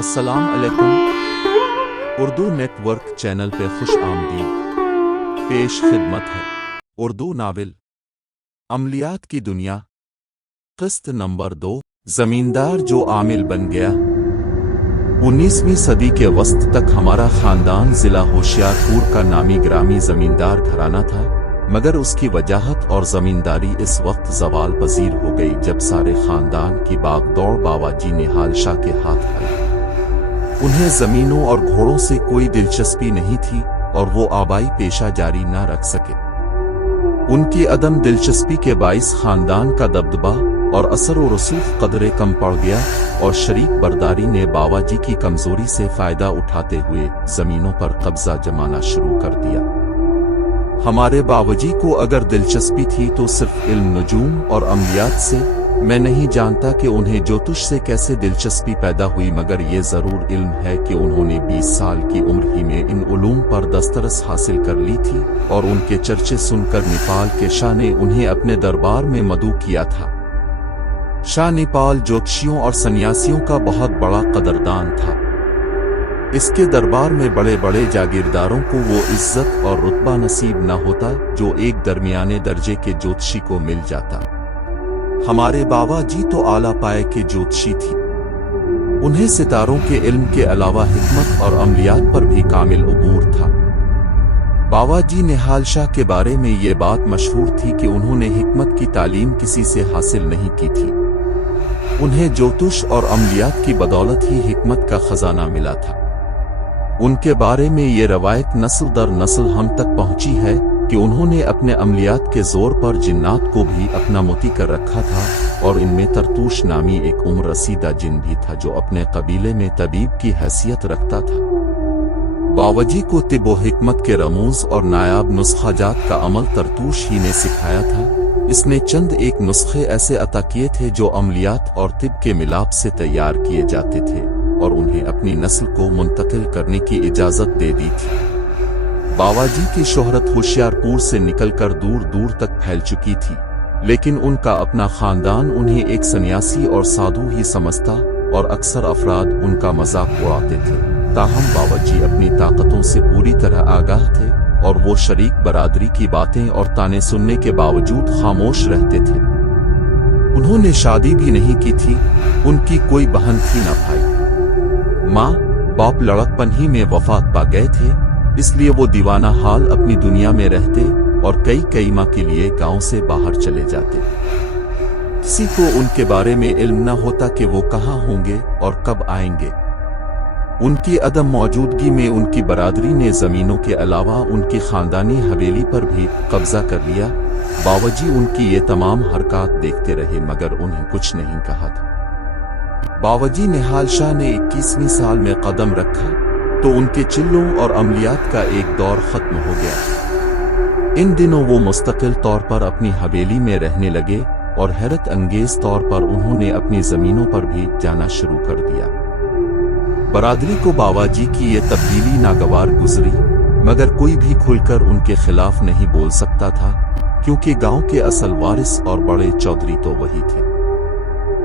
अस्सलाम अलैकुम। Urdu network channel पे खुश आमदीद। पेश खिदमत है उर्दू नावल अमलियात की दुनिया, किस्त नंबर 2, जमींदार जो आमिल बन गया। 19वीं सदी के वस्त तक हमारा खानदान जिला होशियारपुर का नामी ग्रामी जमींदार घराना था, मगर उसकी वजाहत और जमींदारी इस वक्त जवाल पजीर हो गई जब सारे खानदान की बागदौड़ बावाजी निहाल शाह के हाथ आई। उन्हें जमीनों और घोड़ों से कोई दिलचस्पी नहीं थी और वो आबाई पेशा जारी न रख सके। उनकी अदम दिलचस्पी के बाइस खानदान का दबदबा और असर व रसूख कदरे कम पड़ गया और शरीक बरदारी ने बावाजी की कमजोरी से फायदा उठाते हुए जमीनों पर कब्जा जमाना शुरू कर दिया। हमारे बावाजी को अगर दिलचस्पी थी तो सिर्फ इल्म नजूम और अमलियात से। मैं नहीं जानता कि उन्हें ज्योतिष से कैसे दिलचस्पी पैदा हुई, मगर ये जरूर इल्म है कि उन्होंने 20 साल की उम्र ही में इन उलूम पर दस्तरस हासिल कर ली थी और उनके चर्चे सुनकर नेपाल के शाह ने उन्हें अपने दरबार में मदऊ किया था। शाह नेपाल ज्योतिषियों और सन्यासियों का बहुत बड़ा कदरदान था। इसके दरबार में बड़े बड़े जागीरदारों को वो इज्जत और रुतबा नसीब न होता जो एक दरमियाने दर्जे के ज्योतिषी को मिल जाता। हमारे बावाजी तो आला पाए के ज्योतिषी थी। उन्हें सितारों के इल्म के अलावा हिकमत और अमलियात पर भी कामिल उबूर था। बावाजी निहाल शाह के बारे में ये बात मशहूर थी कि उन्होंने हिकमत की तालीम किसी से हासिल नहीं की थी। उन्हें ज्योतिष और अमलियात की बदौलत ही हिकमत का खजाना मिला था। उनके बारे में ये रवायत नस्ल दर नस्ल हम तक पहुंची है कि उन्होंने अपने अमलियात के जोर पर जिन्नात को भी अपना मोती कर रखा था और इनमें तरतूश नामी एक उम्र रसीदा जिन भी था जो अपने कबीले में तबीब की हैसियत रखता था। बावाजी को तिब व हिकमत के रमूज और नायाब नुस्खाजात का अमल तरतूश ही ने सिखाया था। इसने चंद एक नुस्खे ऐसे अता किए थे जो अमलियात और तिब के मिलाप से तैयार किए जाते थे और उन्हें अपनी नस्ल को मुंतकिल करने की इजाजत दे दी थी। बावाजी की शोहरत होशियारपुर से निकलकर दूर दूर तक फैल चुकी थी, लेकिन उनका अपना खानदान उन्हें एक सन्यासी और साधु ही समझता और अक्सर अफराद उनका मजाक उड़ाते थे। ताहम बावाजी अपनी ताकतों से पूरी तरह आगाह थे और वो शरीक बरादरी की बातें और ताने सुनने के बावजूद खामोश रहते थे। उन्होंने शादी भी नहीं की थी, उनकी कोई बहन थी न भाई। माँ बाप लड़कपन ही में वफात पा गए थे, इसलिए वो दीवाना हाल अपनी दुनिया में रहते और कई माह के लिए गांव से बाहर चले जाते। किसी को उनके बारे में इल्म न होता कि वो कहाँ होंगे और कब आएंगे। उनकी अदम मौजूदगी में उनकी बरादरी ने जमीनों के अलावा उनकी खानदानी हवेली पर भी कब्जा कर लिया। बावाजी उनकी ये तमाम हरकत देखते रहे मगर उन्हें कुछ नहीं कहा था। बावाजी निहाल शाह ने 21वीं साल में कदम रखा तो उनके चिल्लों और अमलियात का एक दौर खत्म हो गया। इन दिनों वो मुस्तकिल तौर पर अपनी हवेली में रहने लगे और हैरत अंगेज तौर पर उन्होंने अपनी जमीनों पर भी जाना शुरू कर दिया। बरादरी को बावाजी की ये तब्दीली नागवार गुजरी, मगर कोई भी खुलकर उनके खिलाफ नहीं बोल सकता था, क्योंकि गांव के असल वारिस और बड़े चौधरी तो वही थे।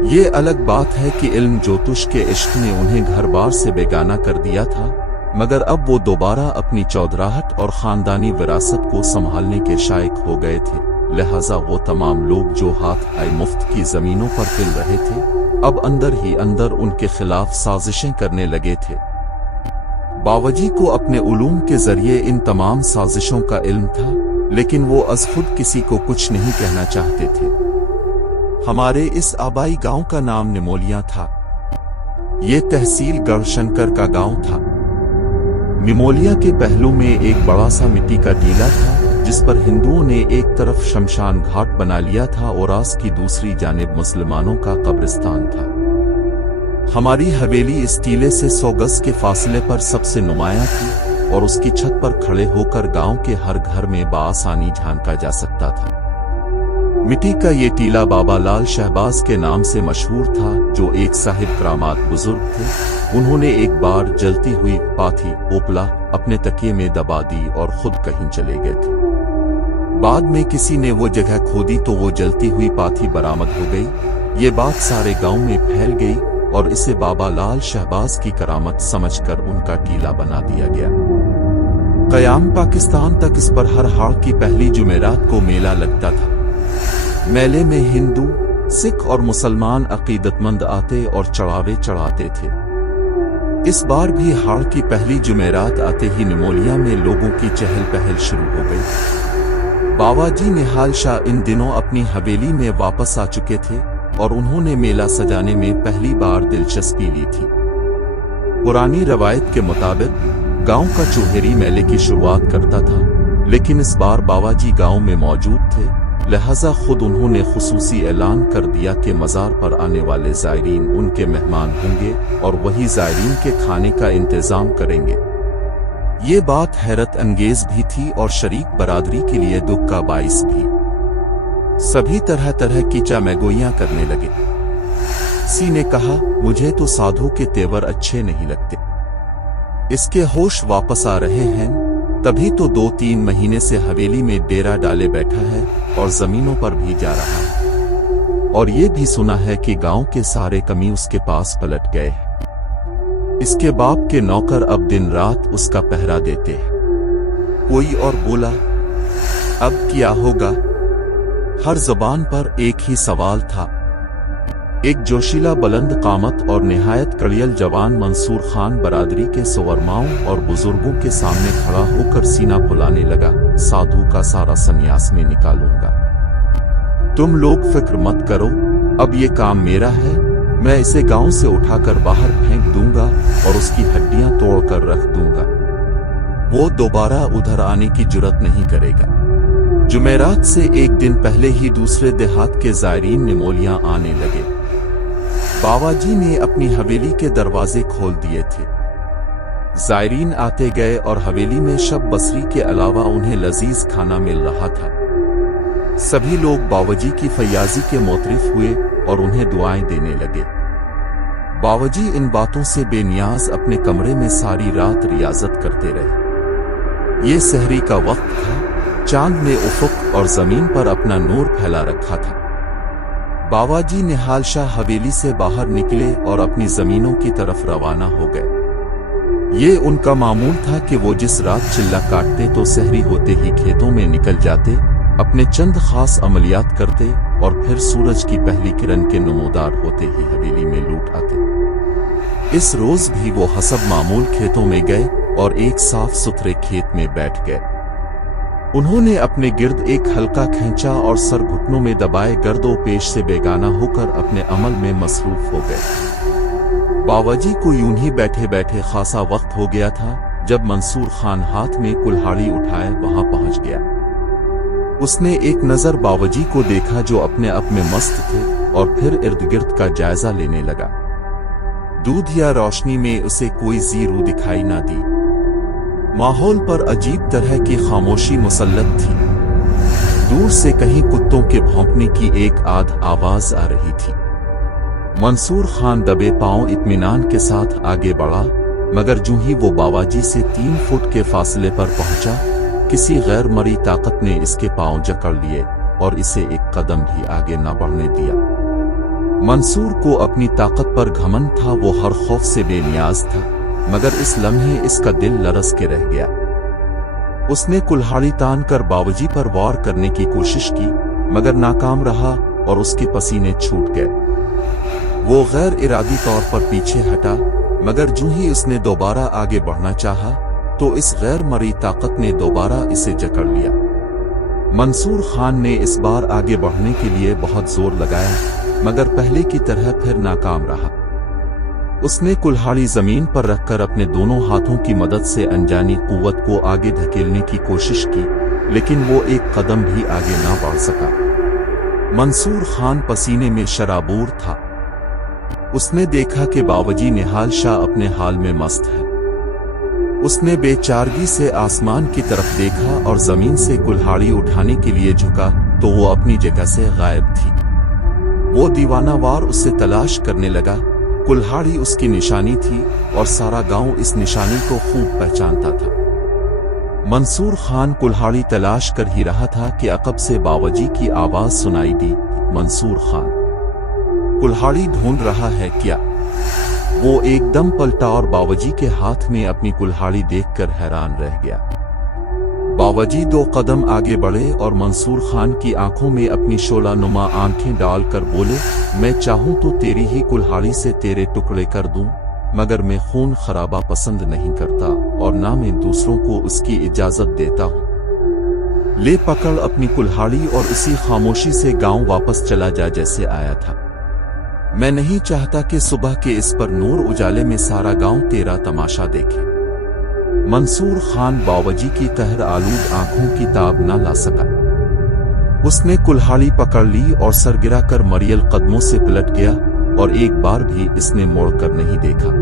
ये अलग बात है कि इल्म ज्योतिष के इश्क ने उन्हें घर बार से बेगाना कर दिया था, मगर अब वो दोबारा अपनी चौधराहट और खानदानी विरासत को संभालने के शायक हो गए थे। लिहाजा वो तमाम लोग जो हाथ आए मुफ्त की जमीनों पर फिर रहे थे, अब अंदर ही अंदर उनके खिलाफ साजिशें करने लगे थे। बावाजी को अपने उलूम के जरिए इन तमाम साजिशों का इल्म था, लेकिन वो अज खुद किसी को कुछ नहीं कहना चाहते थे। हमारे इस आबाई गांव का नाम निमोलिया था। ये तहसील गढ़शंकर का गांव था। निमोलिया के पहलू में एक बड़ा सा मिट्टी का टीला था, जिस पर हिंदुओं ने एक तरफ शमशान घाट बना लिया था और आस की दूसरी जानिब मुसलमानों का कब्रिस्तान था। हमारी हवेली इस टीले से 100 गज के फासले पर सबसे नुमाया थी और उसकी छत पर खड़े होकर गांव के हर घर में बाआसानी झांका जा सकता था। मिट्टी का ये टीला बाबा लाल शहबाज के नाम से मशहूर था, जो एक साहिब करामात बुजुर्ग थे। उन्होंने एक बार जलती हुई पाथी ओपला अपने तकिए में दबा दी और खुद कहीं चले गए थे। बाद में किसी ने वो जगह खोदी तो वो जलती हुई पाथी बरामद हो गई। ये बात सारे गांव में फैल गई और इसे बाबा लाल शहबाज की करामत समझकर उनका टीला बना दिया गया। क़याम पाकिस्तान तक इस पर हर हाड़ की पहली जुमेरात को मेला लगता था। मेले में हिंदू, सिख और मुसलमान अकीदतमंद आते और चढ़ावे चढ़ाते थे। इस बार भी हाड़ की पहली जुमेरात आते ही निमोलिया में लोगों की चहल पहल शुरू हो गई। बाबा जी निहाल शाह इन दिनों अपनी हवेली में वापस आ चुके थे और उन्होंने मेला सजाने में पहली बार दिलचस्पी ली थी। पुरानी रवायत के मुताबिक गांव का चौहेरी मेले की शुरुआत करता था, लेकिन इस बार बाबा जी गांव में मौजूद थे, लिहाजा खुद उन्होंने खुसूसी ऐलान कर दिया कि मज़ार पर आने वाले ज़ायरीन उनके मेहमान होंगे और वही ज़ायरीन के खाने का इंतज़ाम करेंगे। ये बात हैरत अंगेज भी थी और शरीक बरादरी के लिए दुख का बाइस भी। सभी तरह तरह की चामैगोइयां करने लगे। किसी ने कहा, मुझे तो साधु के तेवर अच्छे नहीं लगते, इसके होश वापस आ रहे हैं, तभी तो 2-3 महीने से हवेली में डेरा डाले बैठा है और जमीनों पर भी जा रहा है। और ये भी सुना है कि गांव के सारे कमी उसके पास पलट गए हैं। इसके बाप के नौकर अब दिन रात उसका पहरा देते हैं। कोई और बोला, अब क्या होगा? हर जबान पर एक ही सवाल था। एक जोशीला बुलंद कामत और निहायत कड़ियल जवान मंसूर खान बरादरी के सवरमाओं और बुजुर्गों के सामने खड़ा होकर सीना फुलाने लगा, साधु का सारा संन्यास में निकालूंगा। तुम लोग फिक्र मत करो, अब ये काम मेरा है। मैं इसे गांव से उठाकर बाहर फेंक दूंगा और उसकी हड्डियां तोड़कर रख दूंगा। वो दोबारा उधर आने की जुर्रत नहीं करेगा। जुमेरात से एक दिन पहले ही दूसरे देहात के ज़ायरीन निमोलिया आने लगे। बाबा जी ने अपनी हवेली के दरवाजे खोल दिए थे। ज़ायरीन आते गए और हवेली में शब बसरी के अलावा उन्हें लजीज खाना मिल रहा था। सभी लोग बाबा जी की फयाजी के मोतरिफ हुए और उन्हें दुआएं देने लगे। बाबा जी इन बातों से बेनियाज अपने कमरे में सारी रात रियाजत करते रहे। ये सहरी का वक्त था। चांद ने उफुक और जमीन पर अपना नूर फैला रखा था। बाबा जी निहाल शाह हवेली से बाहर निकले और अपनी जमीनों की तरफ रवाना हो गए। ये उनका मामूल था कि वो जिस रात चिल्ला काटते तो सहरी होते ही खेतों में निकल जाते, अपने चंद खास अमलियात करते और फिर सूरज की पहली किरण के नमूदार होते ही हवेली में लौट आते। इस रोज भी वो हसब मामूल खेतों में गए और एक साफ सुथरे खेत में बैठ गए। उन्होंने अपने गिर्द एक हल्का खींचा और सर घुटनों में दबाए गर्दो पेश से बेगाना होकर अपने अमल में मसरूफ हो गए। बाबा जी को यूं ही बैठे बैठे खासा वक्त हो गया था जब मंसूर खान हाथ में कुल्हाड़ी उठाए वहां पहुंच गया। उसने एक नजर बाबा जी को देखा जो अपने आप में मस्त थे और फिर इर्द गिर्द का जायजा लेने लगा। दूध या रोशनी में उसे कोई ज़ीरू दिखाई ना दी। माहौल पर अजीब तरह की खामोशी मुसल्लत थी। दूर से कहीं कुत्तों के भौंकने की एक आध आवाज आ रही थी। मंसूर खान दबे पांव इत्मीनान के साथ आगे बढ़ा, मगर जूं ही वो बाबा जी से 3 फुट के फासले पर पहुंचा, किसी गैर मरी ताकत ने इसके पांव जकड़ लिए और इसे एक कदम भी आगे न बढ़ने दिया। मंसूर को अपनी ताकत पर घमंड था। वो हर खौफ से बेनियाज था, मगर इस लम्हे इसका दिल लरस के रह गया। उसने कुल्हाड़ी तान कर बाबूजी पर वार करने की कोशिश की, मगर नाकाम रहा और उसके पसीने छूट गए। वो गैर इरादी तौर पर पीछे हटा, मगर जूं ही उसने दोबारा आगे बढ़ना चाहा तो इस गैर मरी ताकत ने दोबारा इसे जकड़ लिया। मंसूर खान ने इस बार आगे बढ़ने के लिए बहुत जोर लगाया, मगर पहले की तरह फिर नाकाम रहा। उसने कुल्हाड़ी जमीन पर रखकर अपने दोनों हाथों की मदद से अनजानी कुव्वत को आगे धकेलने की कोशिश की, लेकिन वो एक कदम भी आगे ना बढ़ सका। मंसूर खान पसीने में शराबूर था। उसने देखा कि बाबूजी निहाल शाह अपने हाल में मस्त है। उसने बेचारगी से आसमान की तरफ देखा और जमीन से कुल्हाड़ी उठाने के लिए झुका तो वो अपनी जगह से गायब थी। वो दीवानावार उससे तलाश करने लगा। कुल्हाड़ी उसकी निशानी थी और सारा गांव इस निशानी को खूब पहचानता था। मंसूर खान कुल्हाड़ी तलाश कर ही रहा था कि अकब से बाबूजी की आवाज सुनाई दी, मंसूर खान, कुल्हाड़ी ढूंढ रहा है क्या? वो एकदम पलटा और बावाजी के हाथ में अपनी कुल्हाड़ी देखकर हैरान रह गया। बावाजी 2 कदम आगे बढ़े और मंसूर खान की आंखों में अपनी शोला नुमा आंखें डालकर बोले, मैं चाहूं तो तेरी ही कुल्हाड़ी से तेरे टुकड़े कर दूं, मगर मैं खून खराबा पसंद नहीं करता और ना मैं दूसरों को उसकी इजाजत देता हूं। ले पकड़ अपनी कुल्हाड़ी और उसी खामोशी से गांव वापस चला जा जैसे आया था। मैं नहीं चाहता कि सुबह के इस पर नूर उजाले में सारा गांव तेरा तमाशा देखे। मंसूर खान बावाजी की कहर आलूद आंखों की ताब न ला सका। उसने कुल्हाड़ी पकड़ ली और सर गिरा कर मरियल कदमों से पलट गया और एक बार भी इसने मोड़कर नहीं देखा।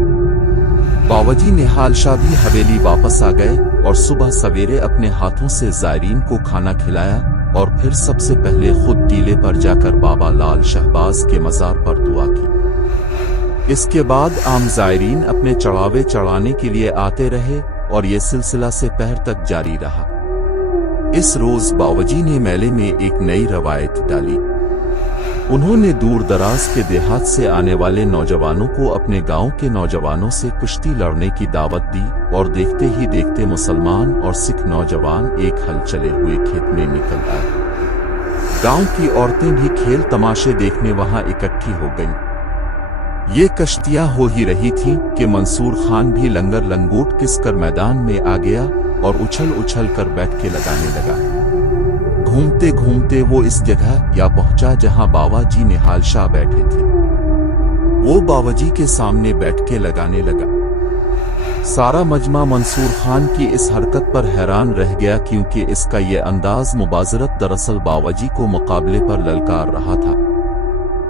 बावाजी निहाल शाह भी हवेली वापस आ गए और सुबह सवेरे अपने हाथों से ज़ायरीन को खाना खिलाया और फिर सबसे पहले खुद टीले पर जाकर बाबा लाल शहबाज के मज़ार पर दुआ की। इसके बाद आम ज़ायरीन अपने चढ़ावे चढ़ाने के लिए आते रहे और ये सिलसिला से पहर तक जारी रहा। इस रोज बावाजी ने मेले में एक नई रवायत डाली। उन्होंने दूर दराज के देहात से आने वाले नौजवानों को अपने गांव के नौजवानों से कुश्ती लड़ने की दावत दी और देखते ही देखते मुसलमान और सिख नौजवान एक हल चले हुए खेत में निकल आए। गांव की औरतें भी खेल तमाशे देखने वहां इकट्ठी हो गईं। ये कश्तियां हो ही रही थीं कि मंसूर खान भी लंगर लंगोट किसकर मैदान में आ गया और उछल उछल कर बैठके लगाने लगा। घूमते घूमते वो इस जगह या पहुंचा जहां बावाजी निहाल शाह बैठे थे। वो बावाजी के सामने बैठके लगाने लगा। सारा मजमा मंसूर खान की इस हरकत पर हैरान रह गया, क्योंकि इसका ये अंदाज मुबाजरत दरअसल बावाजी को मुकाबले पर ललकार रहा था।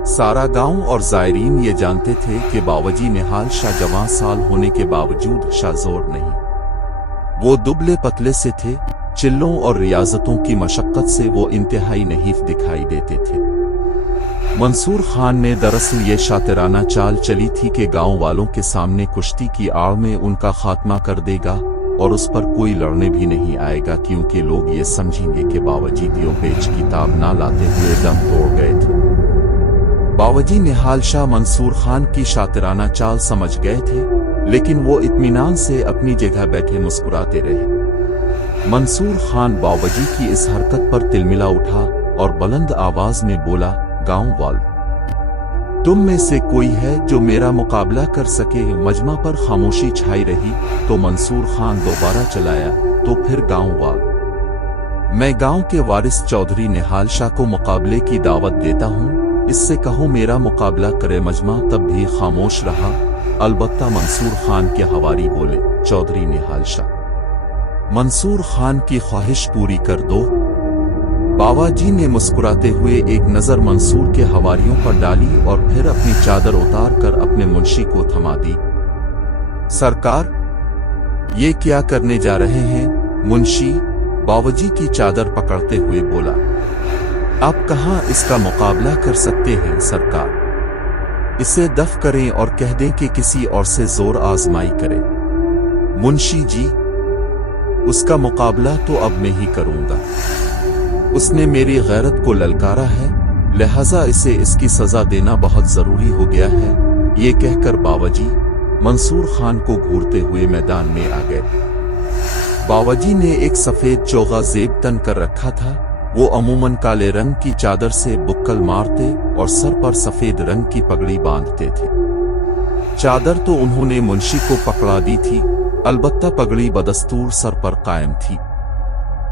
सारा गांव और ज़ायरीन ये जानते थे कि बावाजी निहाल शाह जवां साल होने के बावजूद शाज़ोर नहीं। वो दुबले पतले से थे। चिल्लों और रियाजतों की मशक्कत से वो इंतहाई नहीफ दिखाई देते थे। मंसूर खान ने दरअसल ये शातिराना चाल चली थी कि गांव वालों के सामने कुश्ती की आड़ में उनका खात्मा कर देगा और उस पर कोई लड़ने भी नहीं आएगा, क्योंकि लोग ये समझेंगे कि बावाजी दियो पेच की ताब ना लाते हुए दम तोड़ गए थे। बावाजी निहाल शाह मंसूर खान की शातिराना चाल समझ गए थे, लेकिन वो इत्मीनान से अपनी जगह बैठे मुस्कुराते रहे। मंसूर खान बावाजी की इस हरकत पर तिलमिला उठा और बुलंद आवाज में बोला, गांव वालों, तुम में से कोई है जो मेरा मुकाबला कर सके? मजमा पर खामोशी छाई रही तो मंसूर खान दोबारा चलाया, तो फिर गांव वालों, मैं गांव के वारिस चौधरी निहाल शाह को मुकाबले की दावत देता हूं, इससे कहो मेरा मुकाबला करे। मजमा तब भी खामोश रहा। अलबत्ता मंसूर खान के हवारी बोले, चौधरी निहाल शाह, मंसूर खान की ख्वाहिश पूरी कर दो। बावाजी ने मुस्कुराते हुए एक नजर मंसूर के हवारियों पर डाली और फिर अपनी चादर उतार कर अपने मुंशी को थमा दी। सरकार, ये क्या करने जा रहे हैं? मुंशी बावाजी की चादर पकड़ते हुए बोला, आप कहां इसका मुकाबला कर सकते हैं सरकार? इसे दफ करें और कह दें कि किसी और से जोर आजमाई करे। मुंशी जी, उसका मुकाबला तो अब मैं ही करूंगा। उसने मेरी गैरत को ललकारा है, लिहाजा इसे इसकी सजा देना बहुत जरूरी हो गया है। ये कहकर बावाजी मंसूर खान को घूरते हुए मैदान में आ गए। बावाजी ने एक सफेद चोगा जेब तन कर रखा था। वो अमूमन काले रंग की चादर से बुक्कल मारते और सर पर सफेद रंग की पगड़ी बांधते थे। चादर तो उन्होंने मुंशी को पकड़ा दी थी, अलबत्ता पगड़ी बदस्तूर सर पर कायम थी।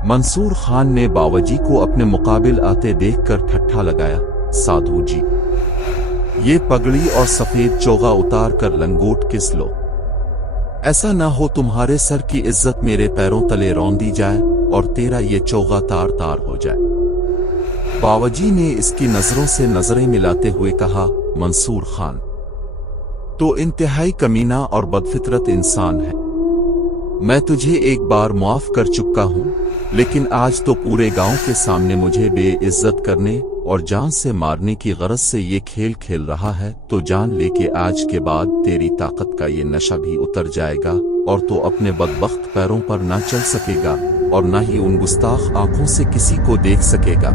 मंसूर खान ने बावाजी को अपने मुकाबिल आते देखकर ठट्ठा लगाया, साधु जी, ये पगड़ी और सफेद चोगा उतार कर लंगोट किस लो। ऐसा ना हो तुम्हारे सर की इज्जत मेरे पैरों तले रौंदी जाए और तेरा ये चोगा तार तार हो जाए। बावाजी ने इसकी नजरों से नजरें मिलाते हुए कहा, मंसूर खान तो इंतहाई कमीना और बदफितरत इंसान है। मैं तुझे एक बार माफ कर चुका हूं, लेकिन आज तो पूरे गांव के सामने मुझे बेइज्जत करने और जान से मारने की गरज से ये खेल खेल रहा है, तो जान ले कि आज के बाद तेरी ताकत का ये नशा भी उतर जाएगा और तो अपने बदबख्त पैरों पर ना चल सकेगा और ना ही उन गुस्ताख आंखों से किसी को देख सकेगा।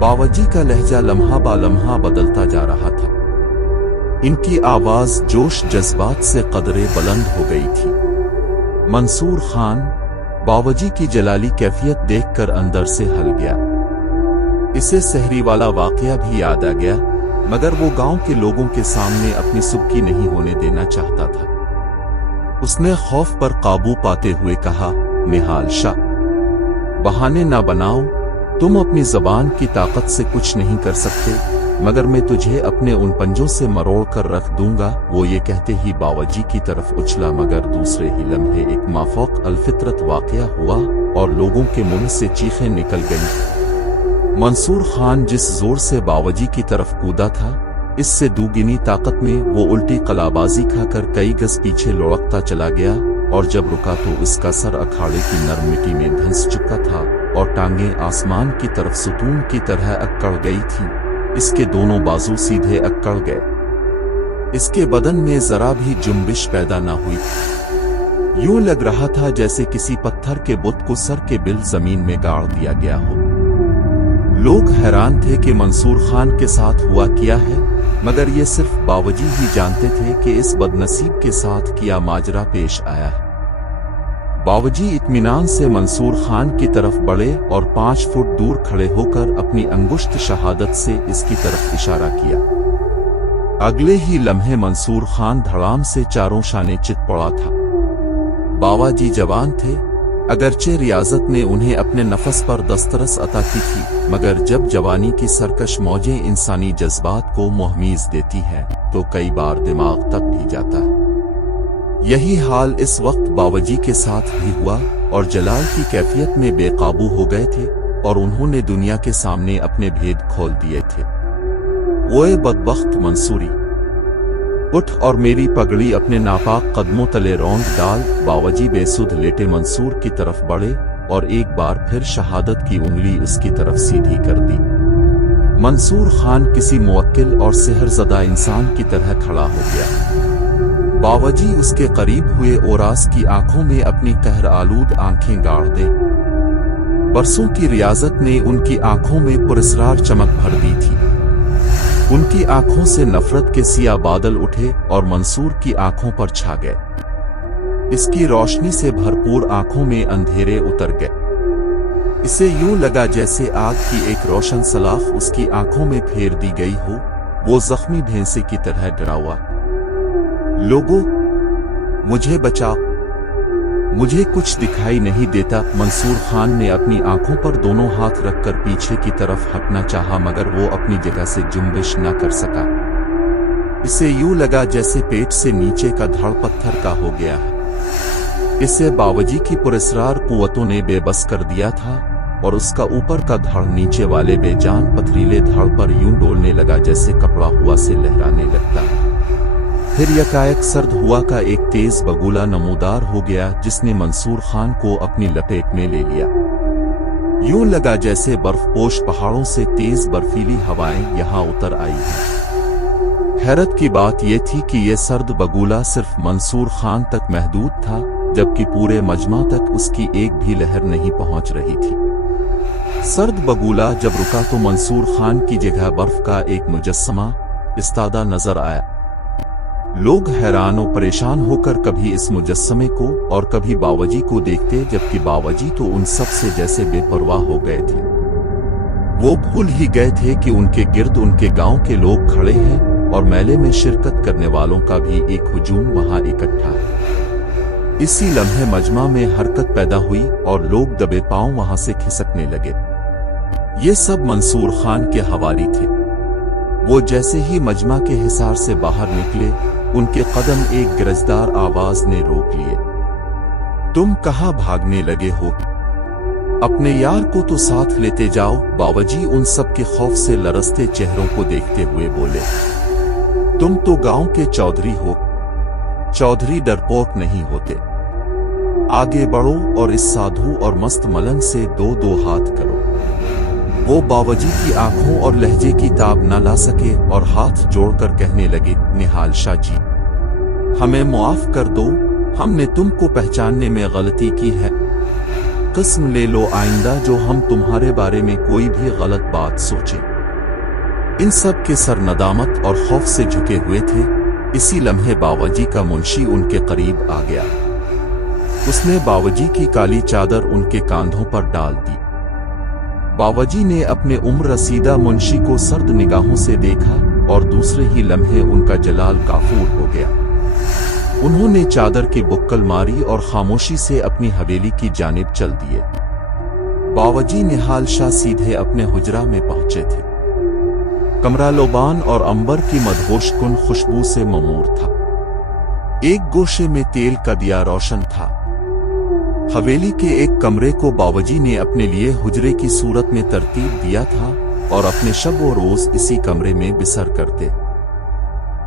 बावाजी का लहजा लम्हा बा लम्हा बदलता जा रहा था। इनकी आवाज जोश जज्बात से कदरे बुलंद हो गई थी। मंसूर खान बावाजी की जलाली कैफियत देखकर अंदर से हल गया। इसे सहरी वाला वाकया भी याद आ गया, मगर वो गांव के लोगों के सामने अपनी सुबकी नहीं होने देना चाहता था। उसने खौफ पर काबू पाते हुए कहा, निहाल शाह, बहाने ना बनाओ, तुम अपनी जबान की ताकत से कुछ नहीं कर सकते, मगर मैं तुझे अपने उन पंजों से मरोड़ कर रख दूंगा। वो ये कहते ही बावाजी की तरफ उछला, मगर दूसरे ही लम्हे एक माफौक अलफितरत वाकया हुआ और लोगों के मुंह से चीखें निकल गईं। मंसूर खान जिस जोर से बावाजी की तरफ कूदा था, इससे दुगनी ताकत में वो उल्टी कलाबाजी खाकर कई गज पीछे लुढ़कता चला गया, और जब रुका तो उसका सर अखाड़े की नरम मिट्टी में धंस चुका था और टांगें आसमान की तरफ सुतून की तरह अकड़ गई थीं। इसके दोनों बाजू सीधे अकड़ गए। इसके बदन में जरा भी जुम्बिश पैदा न हुई। यूं लग रहा था जैसे किसी पत्थर के बुत को सर के बिल जमीन में गाड़ दिया गया हो। लोग हैरान थे कि मंसूर खान के साथ हुआ क्या है, मगर ये सिर्फ बावाजी ही जानते थे कि इस बदनसीब के साथ क्या माजरा पेश आया है। बावाजी इत्मीनान से मंसूर खान की तरफ बढ़े और 5 फुट दूर खड़े होकर अपनी अंगुश्त शहादत से इसकी तरफ इशारा किया। अगले ही लम्हे मंसूर खान धड़ाम से चारों शाने चित पड़ा था। बावाजी जवान थे, अगरचे रियाजत ने उन्हें अपने नफस पर दस्तरस अता की थी, मगर जब जवानी की सरकश मौजें इंसानी जज्बात को मोहमीज देती हैं तो कई बार दिमाग तक भी जाता है। यही हाल इस वक्त बावाजी के साथ भी हुआ और जलाल की कैफियत में बेकाबू हो गए थे और उन्होंने दुनिया के सामने अपने भेद खोल दिए थे। ओए बदबख्त मंसूरी, उठ और मेरी पगड़ी अपने नापाक कदमों तले रौंद डाल। बावाजी बेसुध लेटे मंसूर की तरफ बढ़े और एक बार फिर शहादत की उंगली उसकी तरफ सीधी कर दी। मंसूर खान किसी मुवक्किल और सेहरज़दा इंसान की तरह खड़ा हो गया। बावाजी उसके करीब हुए और की आंखों में अपनी कहर आलूद आंखें गाड़ दे। बरसों की रियाजत ने उनकी आंखों में पुरस्रार चमक भर दी थी। उनकी आंखों से नफरत के सिया बादल उठे और मंसूर की आंखों पर छा गए। इसकी रोशनी से भरपूर आंखों में अंधेरे उतर गए। इसे यूं लगा जैसे आग की एक रोशन सलाख उसकी आंखों में फेर दी गई हो। वो जख्मी भैंसे की तरह डरा हुआ, लोगों मुझे बचाओ, मुझे कुछ दिखाई नहीं देता। मंसूर खान ने अपनी आंखों पर दोनों हाथ रखकर पीछे की तरफ हटना चाहा, मगर वो अपनी जगह से जुम्बिश न कर सका। इसे यूं लगा जैसे पेट से नीचे का धड़ पत्थर का हो गया है। इसे बावाजी की पुरस्रार कुव्वतों ने बेबस कर दिया था और उसका ऊपर का धड़ नीचे वाले बेजान पथरीले धड़ पर यूं डोलने लगा जैसे कपड़ा हुआ से लहराने लगता है। फिर यकायक सर्द हुआ का एक तेज बगुला नमूदार हो गया, जिसने मंसूर खान को अपनी लपेट में ले लिया। यूं लगा जैसे बर्फपोश पहाड़ों से तेज बर्फीली हवाएं यहां उतर आई हैं। हैरत की बात यह थी कि यह सर्द बगुला सिर्फ मंसूर खान तक महदूद था, जबकि पूरे मजमा तक उसकी एक भी लहर नहीं पहुंच रही थी। सर्द बगुला जब रुका तो मंसूर खान की जगह बर्फ का एक मुजस्समा इस्तादा नजर आया। लोग हैरान और परेशान होकर कभी इस मुजस्समे को और कभी बावाजी को देखते, जबकि बावाजी तो उन सब से जैसे बेपरवाह हो गए थे। वो भूल ही गए थे कि उनके गिर्द उनके गांव के लोग खड़े हैं और मेले में शिरकत करने वालों का भी एक हुजूम वहां इकट्ठा है। इसी लम्हे मजमा में हरकत पैदा हुई और लोग दबे पांव वहां से खिसकने लगे। ये सब मंसूर खान के हवारी थे। वो जैसे ही मजमा के हिसार से बाहर निकले, उनके कदम एक गरजदार आवाज ने रोक लिए। तुम कहां भागने लगे हो? अपने यार को तो साथ लेते जाओ। बावाजी उन सब के खौफ से लरसते चेहरों को देखते हुए बोले, तुम तो गांव के चौधरी हो, चौधरी डरपोक नहीं होते। आगे बढ़ो और इस साधु और मस्त मलंग से दो दो हाथ करो। वो बावाजी की आंखों और लहजे की ताब न ला सके और हाथ जोड़कर कहने लगे, निहाल शाह जी, हमें मुआफ कर दो, हमने तुमको पहचानने में गलती की है। कसम ले लो आइंदा जो हम तुम्हारे बारे में कोई भी गलत बात सोचें। इन सब के सर नदामत और खौफ से झुके हुए थे। इसी लम्हे बावाजी का मुंशी उनके करीब आ गया। उसने बावाजी की काली चादर उनके कांधों पर डाल दी। बावाजी ने अपने उम्र रसीदा मुंशी को सर्द निगाहों से देखा और दूसरे ही लम्हे उनका जलाल काफूर हो गया। उन्होंने चादर की बुक्कल मारी और खामोशी से अपनी हवेली की जानिब चल दिए। बावाजी निहाल शाह सीधे अपने हुजरा में पहुंचे थे। कमरा लोबान और अंबर की मदहोश कुन खुशबू से ममूर था। एक गोशे में तेल का दिया रोशन था। हवेली के एक कमरे को बावाजी ने अपने लिए हुजरे की सूरत में तरतीब दिया था और अपने शब व रोज इसी कमरे में बिसर करते।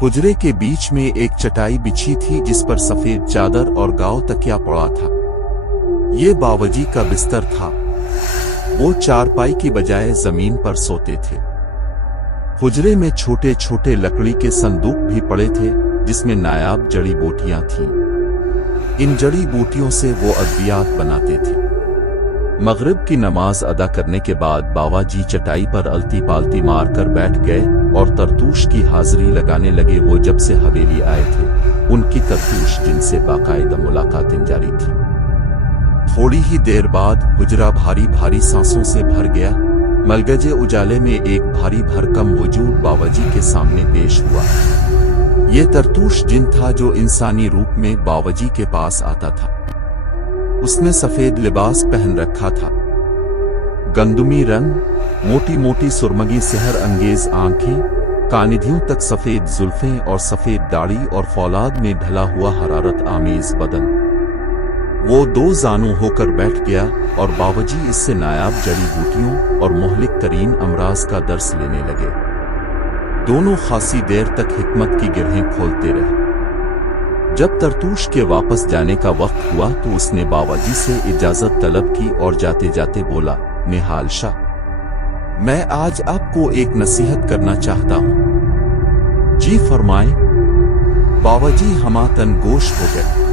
हुजरे के बीच में एक चटाई बिछी थी जिस पर सफेद चादर और गाव तकिया पड़ा था। ये बावाजी का बिस्तर था। वो चारपाई की बजाय जमीन पर सोते थे। हुजरे में छोटे छोटे लकड़ी के संदूक भी पड़े थे जिसमें नायाब जड़ी बूटियां थीं। इन जड़ी बूटियों से वो अद्वियात बनाते थे। मगरिब की नमाज अदा करने के बाद बावाजी चटाई पर अलती पालती मार कर बैठ गए और तरतूश की हाजिरी लगाने लगे। वो जब से हवेली आए थे उनकी तरतूश जिनसे बाकायदा मुलाकातें जारी थी। थोड़ी ही देर बाद हुजरा भारी भारी सांसों से भर गया। मलगजे उजाले में एक भारी भरकम वजूद बावाजी के सामने पेश हुआ। ये तरतूश जिन था जो इंसानी रूप में बावाजी के पास आता था। उसने सफेद लिबास पहन रखा था। गंदुमी रंग, मोटी मोटी सुरमगी सेहर अंगेज आंखें, कानिधियों तक सफेद जुल्फें और सफेद दाढ़ी और फौलाद में ढला हुआ हरारत आमीज बदन। वो दो जानू होकर बैठ गया और बावाजी इससे नायाब जड़ी बूटियों और मोहलिक तरीन अमराज का दर्स लेने लगे। दोनों खासी देर तक हिकमत की गिरहें खोलते रहे। जब तरतूश के वापस जाने का वक्त हुआ तो उसने बावाजी से इजाजत तलब की और जाते जाते बोला, निहाल शाह, मैं आज आपको एक नसीहत करना चाहता हूं। जी फरमाएं। बावाजी हमातन गोश हो गए।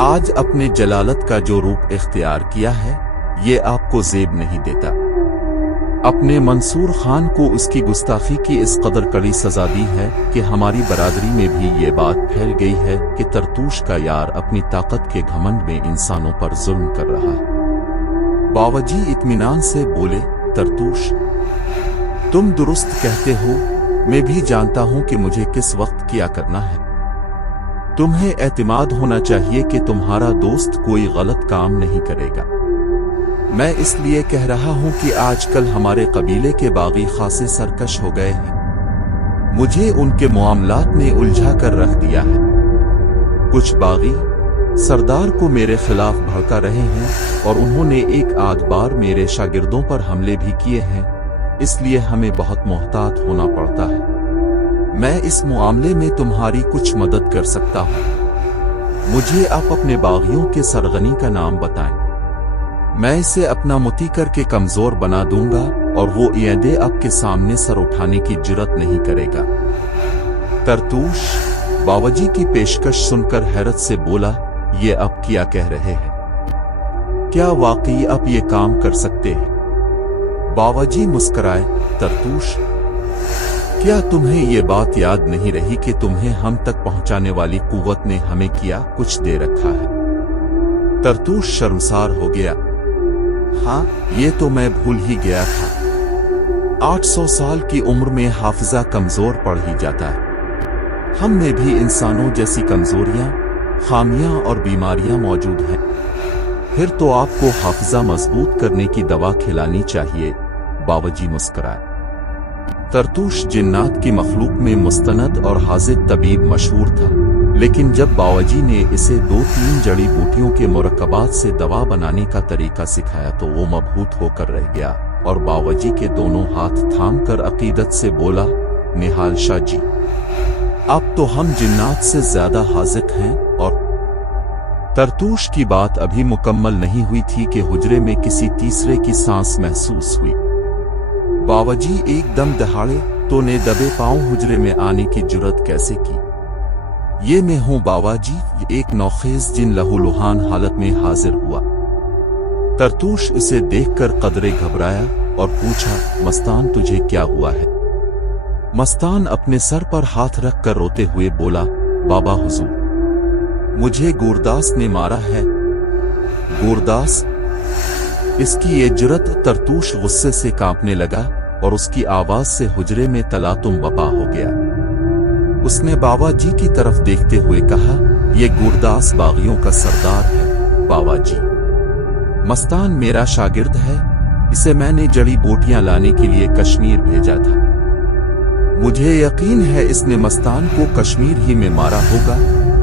आज अपने जलालत का जो रूप इख्तियार किया है ये आपको जेब नहीं देता। अपने मंसूर खान को उसकी गुस्ताखी की इस कदर कड़ी सजा दी है कि हमारी बरादरी में भी ये बात फैल गई है कि तरतूश का यार अपनी ताकत के घमंड में इंसानों पर जुल्म कर रहा है। बावाजी इत्मीनान से बोले, तरतूश, तुम दुरुस्त कहते हो। मैं भी जानता हूं कि मुझे किस वक्त क्या करना है। तुम्हें एतमाद होना चाहिए कि तुम्हारा दोस्त कोई गलत काम नहीं करेगा। मैं इसलिए कह रहा हूं कि आजकल हमारे कबीले के बागी खासे सरकश हो गए हैं। मुझे उनके मामलात ने उलझा कर रख दिया है। कुछ बागी सरदार को मेरे खिलाफ भड़का रहे हैं और उन्होंने एक आध बार मेरे शागिर्दों पर हमले भी किए हैं। इसलिए हमें बहुत मोहतात होना पड़ता है। मैं इस मामले में तुम्हारी कुछ मदद कर सकता हूं। मुझे आप अपने बागियों के सरगनी का नाम बताएं। मैं इसे अपना मुती करके कमजोर बना दूंगा और वो ईदे आपके सामने सर उठाने की जुर्रत नहीं करेगा। तरतूश बावाजी की पेशकश सुनकर हैरत से बोला, ये आप क्या कह रहे हैं? क्या वाकई आप ये काम कर सकते हैं? बावाजी मुस्कराए, तरतूश, क्या तुम्हें ये बात याद नहीं रही कि तुम्हें हम तक पहुंचाने वाली कुव्वत ने हमें किया कुछ दे रखा है? तरतूश शर्मसार हो गया। हाँ, ये तो मैं भूल ही गया था। 800 साल की उम्र में हाफिजा कमजोर पड़ ही जाता है। हम में भी इंसानों जैसी कमजोरियां, खामियां और बीमारियां मौजूद हैं। फिर तो आपको हाफिजा मजबूत करने की दवा खिलानी चाहिए। बावाजी मुस्कुराए। तरतूश जिन्नात की मखलूक में मुस्तनद और हाजिर तबीब मशहूर था, लेकिन जब बावाजी ने इसे 2-3 जड़ी बूटियों के मुरक्कबात से दवा बनाने का तरीका सिखाया तो वो मबहूत होकर रह गया और बावाजी के दोनों हाथ थामकर अकीदत से बोला, निहाल शाह जी, अब तो हम जिन्नात से ज्यादा हाजिक हैं। और तरतूश की बात अभी मुकम्मल नहीं हुई थी कि हुजरे में किसी तीसरे की सांस महसूस हुई। बावाजी एकदम दहाड़े तो ने दबे पांव हुजरे में आने की जुर्रत कैसे की? ये मैं हूं बावाजी, एक नौखेज जिन लहूलुहान हालत में हाजिर हुआ। तरतूश उसे देखकर कदरे घबराया और पूछा, मस्तान तुझे क्या हुआ है? मस्तान अपने सर पर हाथ रखकर रोते हुए बोला, बाबा हुजूर, मुझे गुरदास ने मारा है। गुरदास? इसकी ये जुर्रत। तरतूश गुस्से से कांपने लगा और उसकी आवाज से हुजरे में तलातुम बपा हो गया। उसने बाबा जी की तरफ देखते हुए कहा, ये गुरदास बागियों का सरदार है बाबा जी। मस्तान मेरा शागिर्द है, इसे मैंने जड़ी बूटियां लाने के लिए कश्मीर भेजा था। मुझे यकीन है इसने मस्तान को कश्मीर ही में मारा होगा,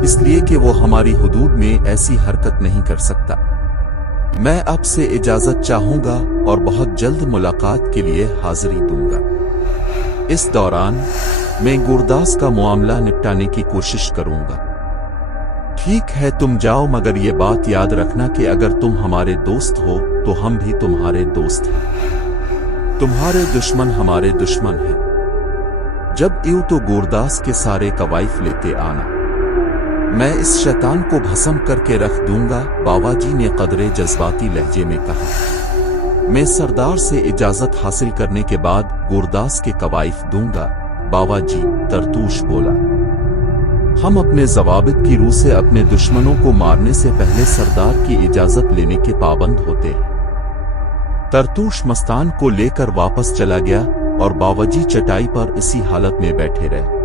इसलिए कि वो हमारी हुदूद में ऐसी हरकत नहीं कर सकता। मैं अब से इजाजत चाहूंगा और बहुत जल्द मुलाकात के लिए हाजिरी दूंगा। इस दौरान मैं गुरदास का मामला निपटाने की कोशिश करूंगा। ठीक है, तुम जाओ, मगर ये बात याद रखना कि अगर तुम हमारे दोस्त हो तो हम भी तुम्हारे दोस्त हैं। तुम्हारे दुश्मन हमारे दुश्मन हैं। जब यूं तो गुरदास के सारे कवाइफ लेते आना, मैं इस शैतान को भस्म करके रख दूंगा, बाबा जी ने कदरे जज्बाती लहजे में कहा। मैं सरदार से इजाजत हासिल करने के बाद गुरदास के कवाइफ दूंगा, बाबा जी, तरतूश बोला। हम अपने ज़वाबित की रूह से अपने दुश्मनों को मारने से पहले सरदार की इजाजत लेने के पाबंद होते हैं। तरतूश मस्तान को लेकर वापस चला गया और बावाजी चटाई पर इसी हालत में बैठे रहे।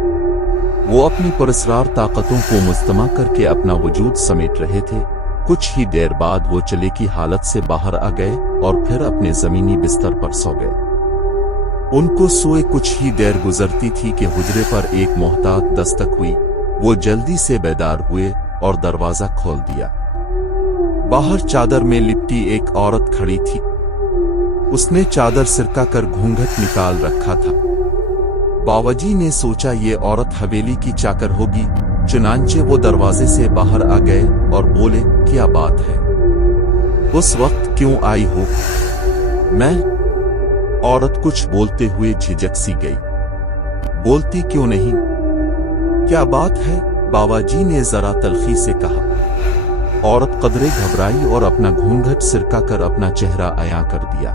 वो अपनी पुरस्रार ताकतों को मुस्तमा करके अपना वजूद समेट रहे थे। कुछ ही देर बाद वो चले की हालत से बाहर आ गए और फिर अपने जमीनी बिस्तर पर सो गए। उनको सोए कुछ ही देर गुजरती थी कि हुजरे पर एक मोहतात दस्तक हुई। वो जल्दी से बेदार हुए और दरवाजा खोल दिया। बाहर चादर में लिपटी एक औरत खड़ी थी। उसने चादर सिरका कर घूंघट निकाल रखा था। बावाजी ने सोचा ये औरत हवेली की चाकर होगी, चुनांचे वो दरवाजे से बाहर आ गए और बोले, क्या बात है, उस वक्त क्यों आई हो? मैं? औरत कुछ बोलते हुए झिझक सी गई। बोलती क्यों नहीं? क्या बात है? बावाजी ने जरा तल्खी से कहा। औरत कदरे घबराई और अपना घूंघट सिरका कर अपना चेहरा अया कर दिया।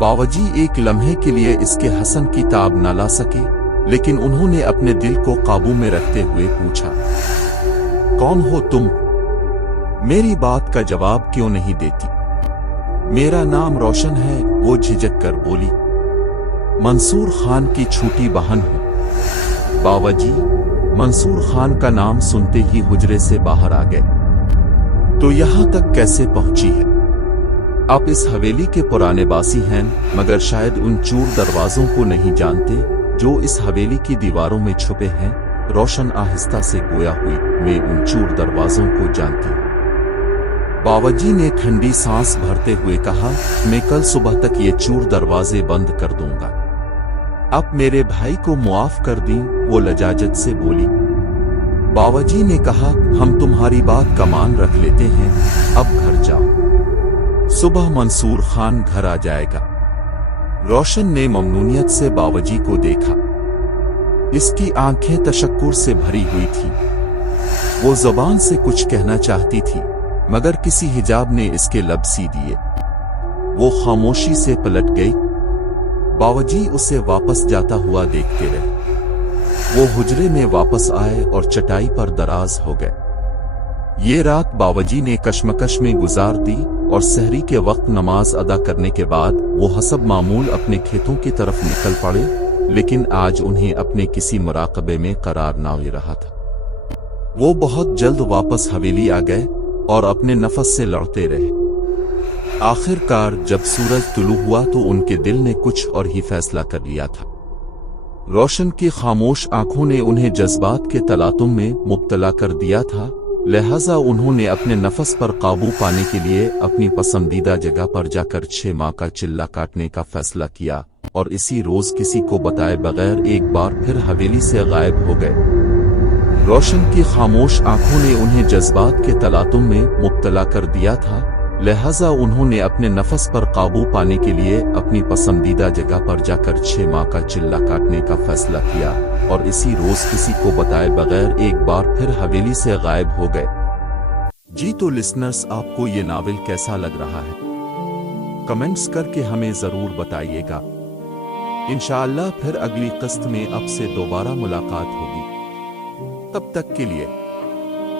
बावाजी एक लम्हे के लिए इसके हसन की ताब न ला सके, लेकिन उन्होंने अपने दिल को काबू में रखते हुए पूछा, कौन हो तुम? मेरी बात का जवाब क्यों नहीं देती? मेरा नाम रोशन है, वो झिझक कर बोली। मंसूर खान की छोटी बहन हूं। बावाजी मंसूर खान का नाम सुनते ही हुजरे से बाहर आ गए। तो यहां तक कैसे पहुंची है? आप इस हवेली के पुराने बासी हैं, मगर शायद उन चूर दरवाजों को नहीं जानते जो इस हवेली की दीवारों में छुपे हैं। रोशन आहिस्ता से गोया हुई, मैं उन चूर दरवाजों को जानती हूं। बावाजी ने ठंडी सांस भरते हुए कहा, मैं कल सुबह तक ये चूर दरवाजे बंद कर दूंगा। अब मेरे भाई को मुआफ कर दी, वो लजाजत से बोली। बावाजी ने कहा, हम तुम्हारी बात का मान रख लेते हैं, अब घर जाओ, सुबह मंसूर खान घर आ जाएगा। रोशन ने ममनूनियत से बावाजी को देखा। इसकी आंखें तशक्कुर से भरी हुई थी। वो जुबान से कुछ कहना चाहती थी, मगर किसी हिजाब ने इसके लब सी दिए। वो खामोशी से पलट गई। बावाजी उसे वापस जाता हुआ देखते रहे। वो हुजरे में वापस आए और चटाई पर दराज हो गए। ये रात बावाजी ने कश्मकश में गुजार दी और सहरी के वक्त नमाज अदा करने के बाद वो हसब मामूल अपने खेतों की तरफ निकल पड़े, लेकिन आज उन्हें अपने किसी मुराकबे में करार ना ले रहा था। वो बहुत जल्द वापस हवेली आ गए और अपने नफस से लड़ते रहे। आखिरकार जब सूरज तुलू हुआ तो उनके दिल ने कुछ और ही फैसला कर लिया था। रोशन की खामोश आंखों ने उन्हें जज्बात के तलातुम में मुब्तला कर दिया था, लिहाजा उन्होंने अपने नफस पर काबू पाने के लिए अपनी पसंदीदा जगह पर जाकर 6 माह का चिल्ला काटने का फैसला किया और इसी रोज किसी को बताए बगैर एक बार फिर हवेली से गायब हो गए। रोशन की खामोश आंखों ने उन्हें जज्बात के तलातुम में मुब्तला कर दिया था, लिहाजा उन्होंने अपने नफस पर काबू पाने के लिए अपनी पसंदीदा जगह पर जाकर 6 माह का चिल्ला काटने का फैसला किया और इसी रोज किसी को बताए बगैर एक बार फिर हवेली से गायब हो गए। जी तो लिसनर्स, आपको ये नावल कैसा लग रहा है? कमेंट्स करके हमें जरूर बताइएगा। इंशाअल्लाह फिर अगली किस्त में अब से दोबारा मुलाकात होगी। تب تک کے لیے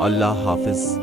اللہ حافظ۔